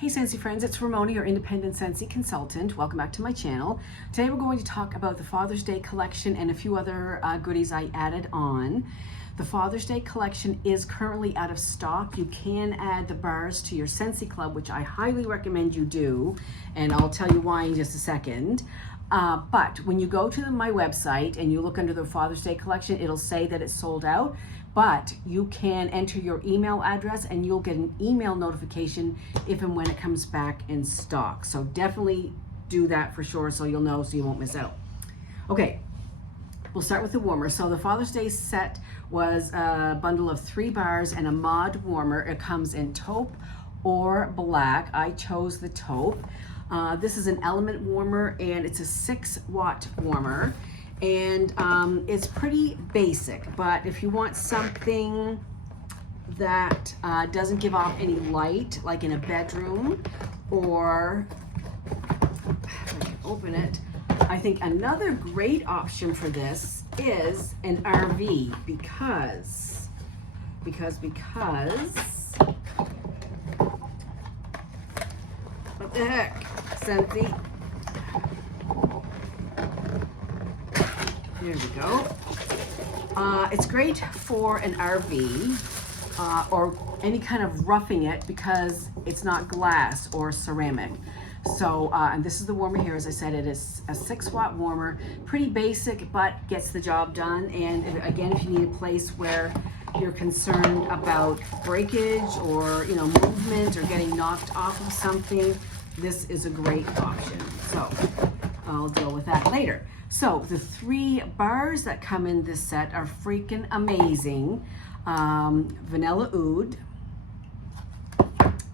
Hey SCENTSY friends, it's Ramona, your independent SCENTSY consultant. Welcome back to my channel. Today we're going to talk about the Father's Day collection and a few other goodies I added on. The Father's Day collection is currently out of stock. You can add the bars to your SCENTSY club, which I highly recommend you do, and I'll tell you why in just a second. But when you go to my website and you look under the Father's Day collection, it'll say that it's sold out. But you can enter your email address and you'll get an email notification if and when it comes back in stock. So definitely do that for sure so you'll know, so you won't miss out. Okay, we'll start with the warmer. So the Father's Day set was a bundle of 3 bars and a mod warmer. It comes in taupe or black. I chose the taupe. This is an element warmer and it's a 6-watt warmer. And it's pretty basic, but if you want something that doesn't give off any light, like in a bedroom, or if I can open it, I think another great option for this is an RV because what the heck, SCENTSY? There we go. It's great for an RV or any kind of roughing it because it's not glass or ceramic. So, and this is the warmer here. As I said, it is a 6-watt warmer. Pretty basic, but gets the job done. And again, if you need a place where you're concerned about breakage or, you know, movement or getting knocked off of something, this is a great option. So I'll deal with that later. So the 3 bars that come in this set are freaking amazing. Vanilla Oud,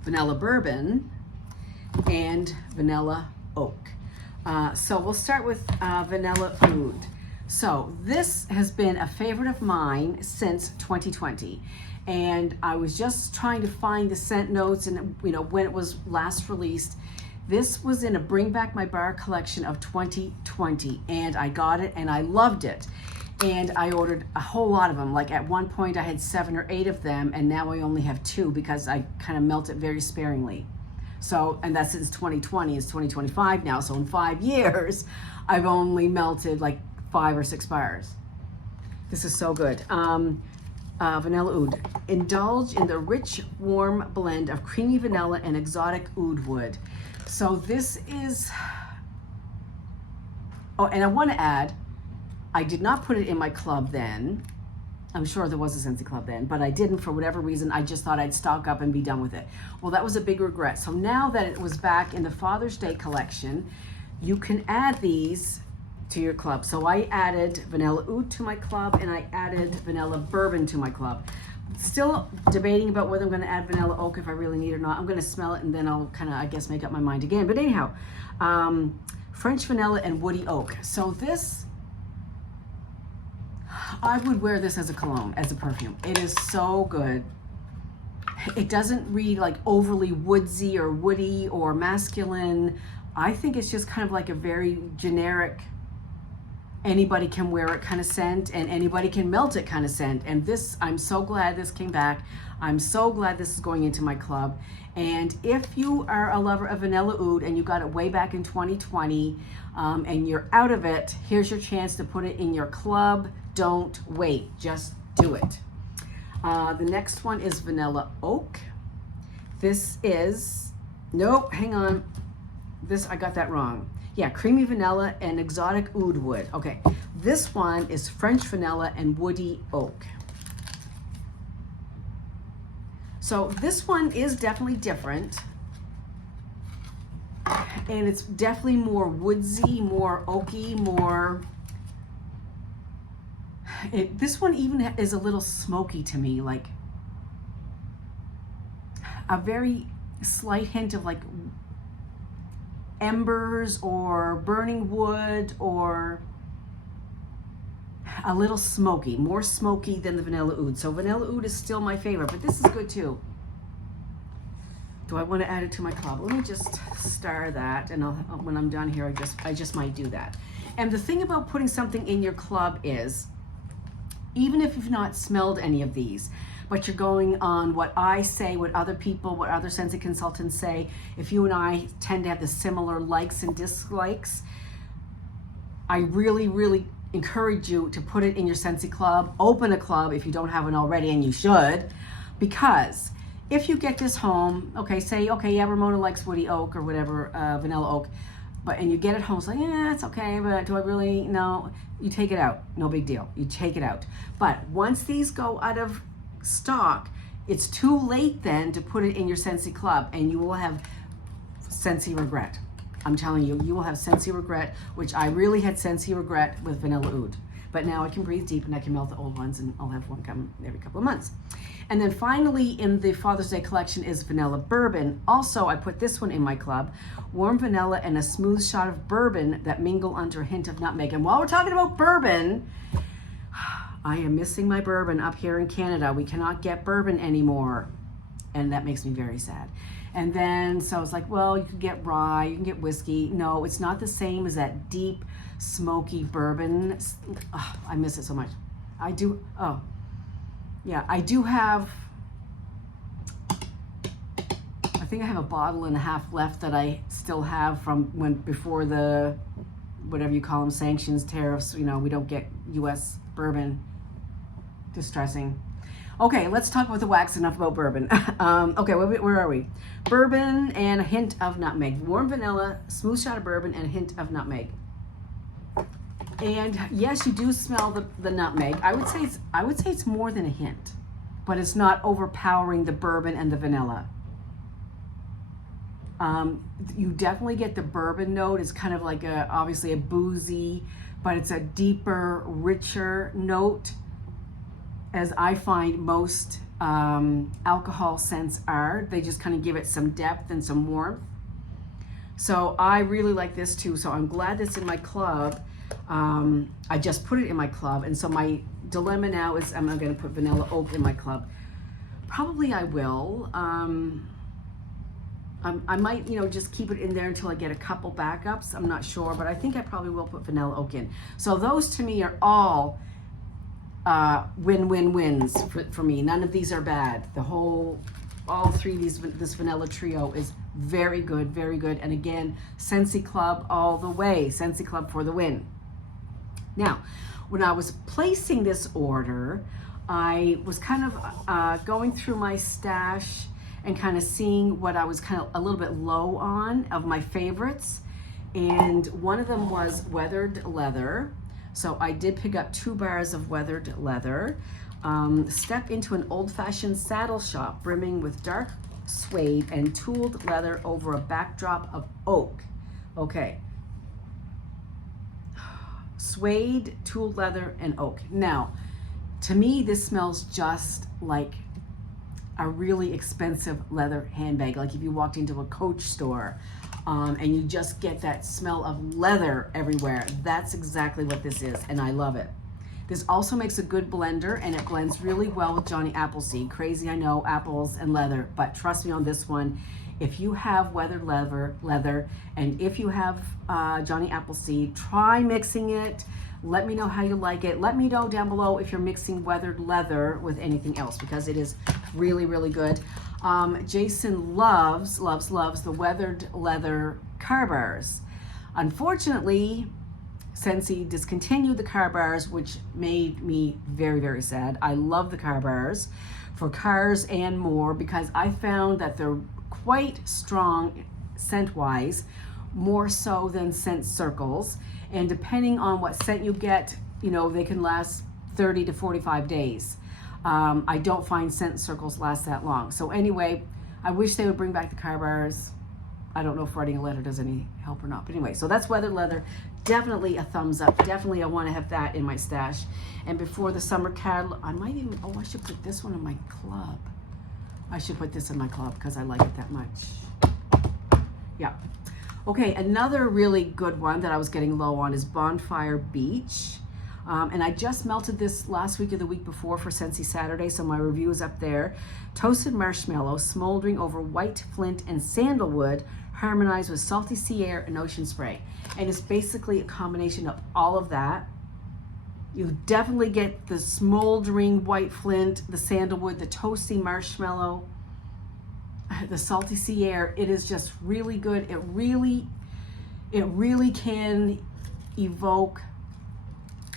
Vanilla Bourbon, and Vanilla Oak. So we'll start with Vanilla Oud. So this has been a favorite of mine since 2020. And I was just trying to find the scent notes and, you know, when it was last released. This was in a Bring Back My Bar collection of 2020, and I got it and I loved it. And I ordered a whole lot of them. Like at one point I had 7 or 8 of them, and now I only have 2 because I kind of melt it very sparingly. So, and that's since 2020, it's 2025 now. So in 5 years, I've only melted like 5 or 6 bars. This is so good. Vanilla Oud. Indulge in the rich, warm blend of creamy vanilla and exotic oud wood. So this is, oh, and I want to add, I did not put it in my club then. I'm sure there was a SCENTSY club then, but I didn't for whatever reason. I just thought I'd stock up and be done with it. Well, that was a big regret. So now that it was back in the Father's Day collection, you can add these to your club. So I added Vanilla Oud to my club and I added Vanilla Bourbon to my club. Still debating about whether I'm going to add Vanilla Oak if I really need it or not. I'm going to smell it and then I'll kind of, I guess, make up my mind again. But anyhow, French Vanilla and Woody Oak. So this, I would wear this as a cologne, as a perfume. It is so good. It doesn't read like overly woodsy or woody or masculine. I think it's just kind of like a very generic, anybody can wear it kind of scent and anybody can melt it kind of scent. And this, I'm so glad this came back. I'm so glad this is going into my club. And if you are a lover of Vanilla Oud and you got it way back in 2020 and you're out of it, here's your chance to put it in your club. Don't wait, just do it. The next one is Vanilla Oak. This is, nope, hang on. This, I got that wrong. Yeah, creamy vanilla and exotic oud wood. Okay, this one is French vanilla and woody oak. So this one is definitely different. And it's definitely more woodsy, more oaky, more... this one even is a little smoky to me, like a very slight hint of like embers or burning wood, or a little smoky, more smoky than the Vanilla Oud. So Vanilla Oud is still my favorite, but this is good too. Do I want to add it to my club? Let me just star that, and when I'm done here, I just might do that. And the thing about putting something in your club is, even if you've not smelled any of these, but you're going on what I say, what other people, what other SCENTSY consultants say, if you and I tend to have the similar likes and dislikes, I really, really encourage you to put it in your SCENTSY club. Open a club if you don't have one already, and you should, because if you get this home, okay, say, okay, yeah, Ramona likes woody oak or whatever, vanilla oak, and you get it home, it's like, yeah, it's okay, but do I really? No. You take it out, no big deal. You take it out. But once these go out of stock, it's too late then to put it in your SCENTSY club, and you will have SCENTSY regret. I'm telling you, you will have SCENTSY regret, which I really had SCENTSY regret with vanilla oud. But now I can breathe deep and I can melt the old ones, and I'll have one come every couple of months. And then finally in the Father's Day collection is vanilla bourbon. Also, I put this one in my club, warm vanilla and a smooth shot of bourbon that mingle under a hint of nutmeg. And while we're talking about bourbon, I am missing my bourbon up here in Canada. We cannot get bourbon anymore, and that makes me very sad. And then, so I was like, well, you can get rye, you can get whiskey. No, it's not the same as that deep, smoky bourbon. Oh, I miss it so much. I do, oh, yeah, I do have, I think I have a bottle and a half left that I still have from when, before the, whatever you call them, sanctions, tariffs, you know, we don't get US bourbon. Distressing. Okay, let's talk about the wax, enough about bourbon. Okay, where are we? Bourbon and a hint of nutmeg. Warm vanilla, smooth shot of bourbon, and a hint of nutmeg. And yes, you do smell the nutmeg. I would say it's more than a hint, but it's not overpowering the bourbon and the vanilla. You definitely get the bourbon note. It's kind of like obviously a boozy, but it's a deeper, richer note, as I find most alcohol scents are. They just kind of give it some depth and some warmth. So I really like this too. So I'm glad that's in my club. I just put it in my club. And so my dilemma now is, am I going to put vanilla oak in my club? Probably I will. I might, just keep it in there until I get a couple backups. I'm not sure, but I think I probably will put vanilla oak in. So those to me are all win-win-wins for me. None of these are bad. All three of these, this vanilla trio is very good, very good. And again, SCENTSY Club all the way. SCENTSY Club for the win. Now, when I was placing this order, I was kind of going through my stash and kind of seeing what I was kind of a little bit low on of my favorites. And one of them was weathered leather. So I did pick up 2 bars of weathered leather. Step into an old-fashioned saddle shop brimming with dark suede and tooled leather over a backdrop of oak. Okay. Suede, tooled leather, and oak. Now, to me, this smells just like a really expensive leather handbag. Like if you walked into a Coach store and you just get that smell of leather everywhere. That's exactly what this is, and I love it. This also makes a good blender, and it blends really well with Johnny Appleseed. Crazy, I know, apples and leather, but trust me on this one. If you have weathered leather, and if you have Johnny Appleseed, try mixing it. Let me know how you like it. Let me know down below if you're mixing weathered leather with anything else, because it is really, really good. Jason loves the weathered leather car bars. Unfortunately, SCENTSY discontinued the car bars, which made me very, very sad. I love the car bars for cars and more, because I found that they're quite strong scent-wise, more so than scent circles. And depending on what scent you get, they can last 30 to 45 days. I don't find scent circles last that long. So anyway, I wish they would bring back the car bars. I don't know if writing a letter does any help or not. But anyway, so that's weathered leather. Definitely a thumbs up. Definitely I want to have that in my stash. And before the summer catalog, I should put this one in my club. I should put this in my club because I like it that much. Yeah. Okay, another really good one that I was getting low on is Bonfire Beach. And I just melted this last week or the week before for SCENTSY Saturday, so my review is up there. Toasted marshmallow smoldering over white flint and sandalwood, harmonized with salty sea air and ocean spray. And it's basically a combination of all of that. You definitely get the smoldering white flint, the sandalwood, the toasty marshmallow, the salty sea air. It is just really good. It really can evoke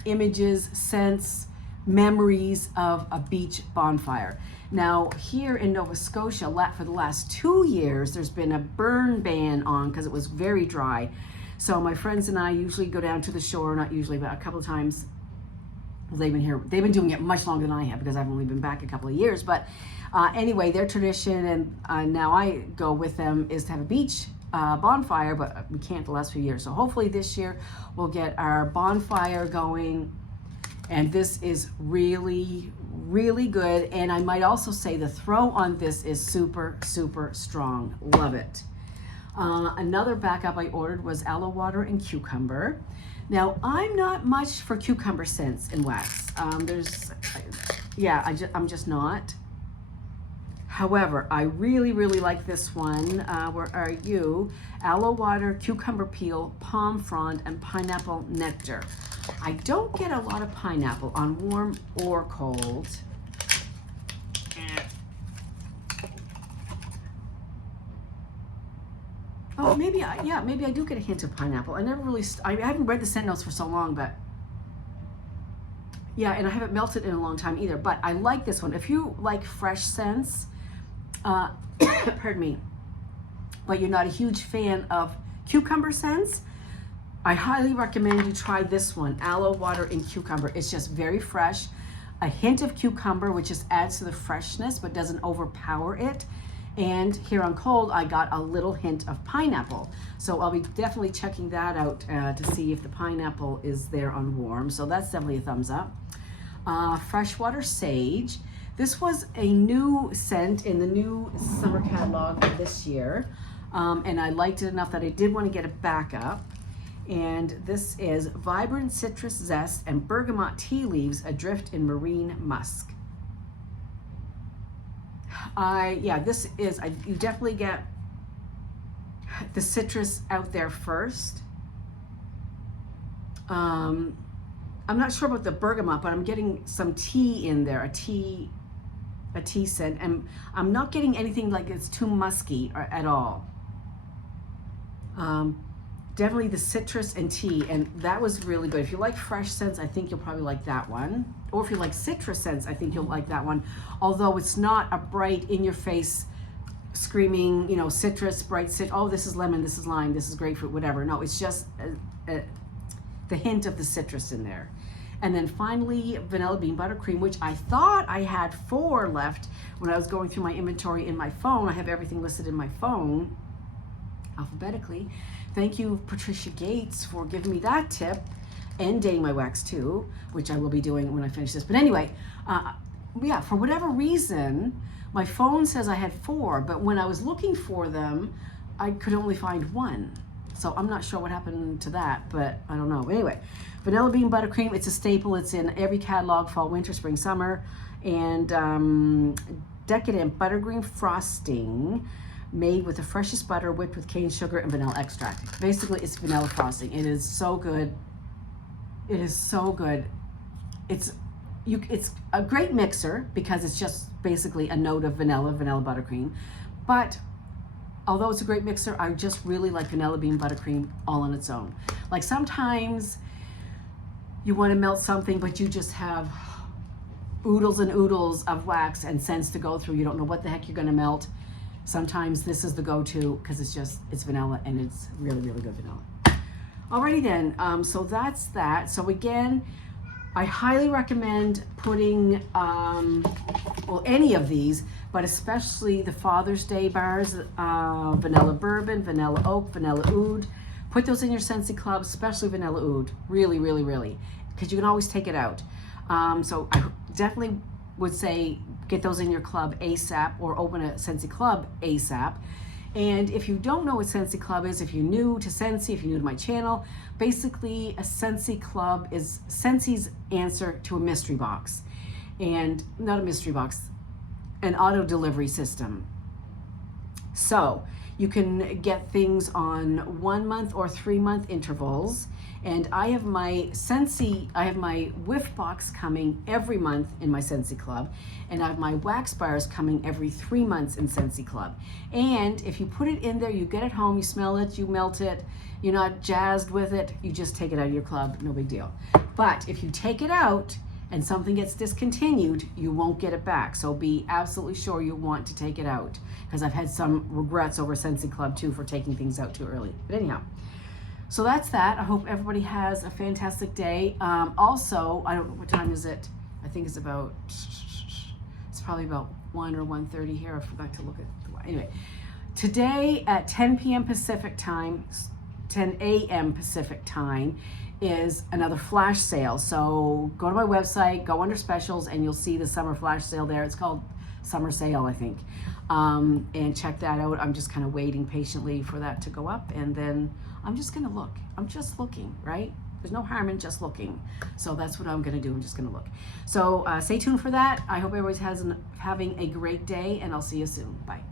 images, scents, memories of a beach bonfire. Now, here in Nova Scotia, for the last 2 years, there's been a burn ban on because it was very dry. So my friends and I usually go down to the shore, not usually, but a couple of times. They've been doing it much longer than I have because I've only been back a couple of years. But anyway, their tradition, and now I go with them, is to have a beach bonfire, but we can't the last few years. So hopefully this year we'll get our bonfire going. And this is really, really good. And I might also say the throw on this is super, super strong. Love it. Another backup I ordered was aloe water and cucumber. Now, I'm not much for cucumber scents in wax. I'm just not. However, I really, really like this one. Where are you? Aloe water, cucumber peel, palm frond, and pineapple nectar. I don't get a lot of pineapple on warm or cold. Oh, maybe I do get a hint of pineapple. I haven't read the scent notes for so long, but yeah, and I haven't melted in a long time either. But I like this one. If you like fresh scents, pardon me, but you're not a huge fan of cucumber scents, I highly recommend you try this one, aloe water and cucumber. It's just very fresh. A hint of cucumber, which just adds to the freshness, but doesn't overpower it. And here on cold, I got a little hint of pineapple. So I'll be definitely checking that out to see if the pineapple is there on warm. So that's definitely a thumbs up. Freshwater sage. This was a new scent in the new summer catalog of this year. And I liked it enough that I did want to get a backup. And this is vibrant citrus zest and bergamot tea leaves adrift in marine musk. You definitely get the citrus out there first. I'm not sure about the bergamot, but I'm getting some tea in there, a tea scent, and I'm not getting anything like it's too musky at all. Definitely the citrus and tea, and that was really good. If you like fresh scents, I think you'll probably like that one. Or if you like citrus scents, I think you'll like that one. Although it's not a bright, in-your-face, screaming, citrus, bright citrus. Oh, this is lemon, this is lime, this is grapefruit, whatever. No, it's just the hint of the citrus in there. And then finally, vanilla bean buttercream, which I thought I had 4 left when I was going through my inventory in my phone. I have everything listed in my phone alphabetically. Thank you, Patricia Gates, for giving me that tip, and dating my wax too, which I will be doing when I finish this. But anyway, for whatever reason, my phone says I had 4, but when I was looking for them, I could only find 1. So I'm not sure what happened to that, but I don't know. But anyway, vanilla bean buttercream, it's a staple. It's in every catalog, fall, winter, spring, summer. And decadent buttercream frosting, made with the freshest butter, whipped with cane sugar and vanilla extract. Basically, it's vanilla frosting. It is so good. It is so good. It's a great mixer because it's just basically a note of vanilla buttercream. But although it's a great mixer, I just really like vanilla bean buttercream all on its own. Like sometimes you want to melt something, but you just have oodles and oodles of wax and scents to go through. You don't know what the heck you're going to melt. Sometimes this is the go-to because it's vanilla, and it's really, really good vanilla. Alrighty then, so that's that. So again, I highly recommend putting, any of these, but especially the Father's Day bars, vanilla bourbon, vanilla oak, vanilla oud. Put those in your SCENTSY club, especially vanilla oud. Really, really, really, because you can always take it out. So I definitely would say get those in your club ASAP, or open a SCENTSY club ASAP. And if you don't know what SCENTSY club is, if you're new to SCENTSY, if you're new to my channel, basically a SCENTSY club is SCENTSY's answer to a mystery box. And not a mystery box, an auto delivery system. So You can get things on 1 month or 3 month intervals. And I have my whiff box coming every month in my SCENTSY Club, and I have my wax bars coming every 3 months in SCENTSY Club. And if you put it in there, you get it home, you smell it, you melt it, you're not jazzed with it, you just take it out of your club, no big deal. But if you take it out and something gets discontinued, you won't get it back. So be absolutely sure you want to take it out, because I've had some regrets over SCENTSY Club too for taking things out too early. But anyhow, so that's that. I hope everybody has a fantastic day. Also, I don't know, what time is it? I think it's probably about 1 or 1:30 here. I forgot to look at anyway. Today at 10 p.m. Pacific time, 10 a.m. Pacific time, is another flash sale. So go to my website, go under specials, and you'll see the summer flash sale there. It's called Summer Sale, I think. And check that out. I'm just kind of waiting patiently for that to go up, and then I'm just gonna look. I'm just looking, right? There's no harm in just looking. So that's what I'm gonna do. I'm just gonna look. So stay tuned for that. I hope everybody's having a great day, and I'll see you soon. Bye.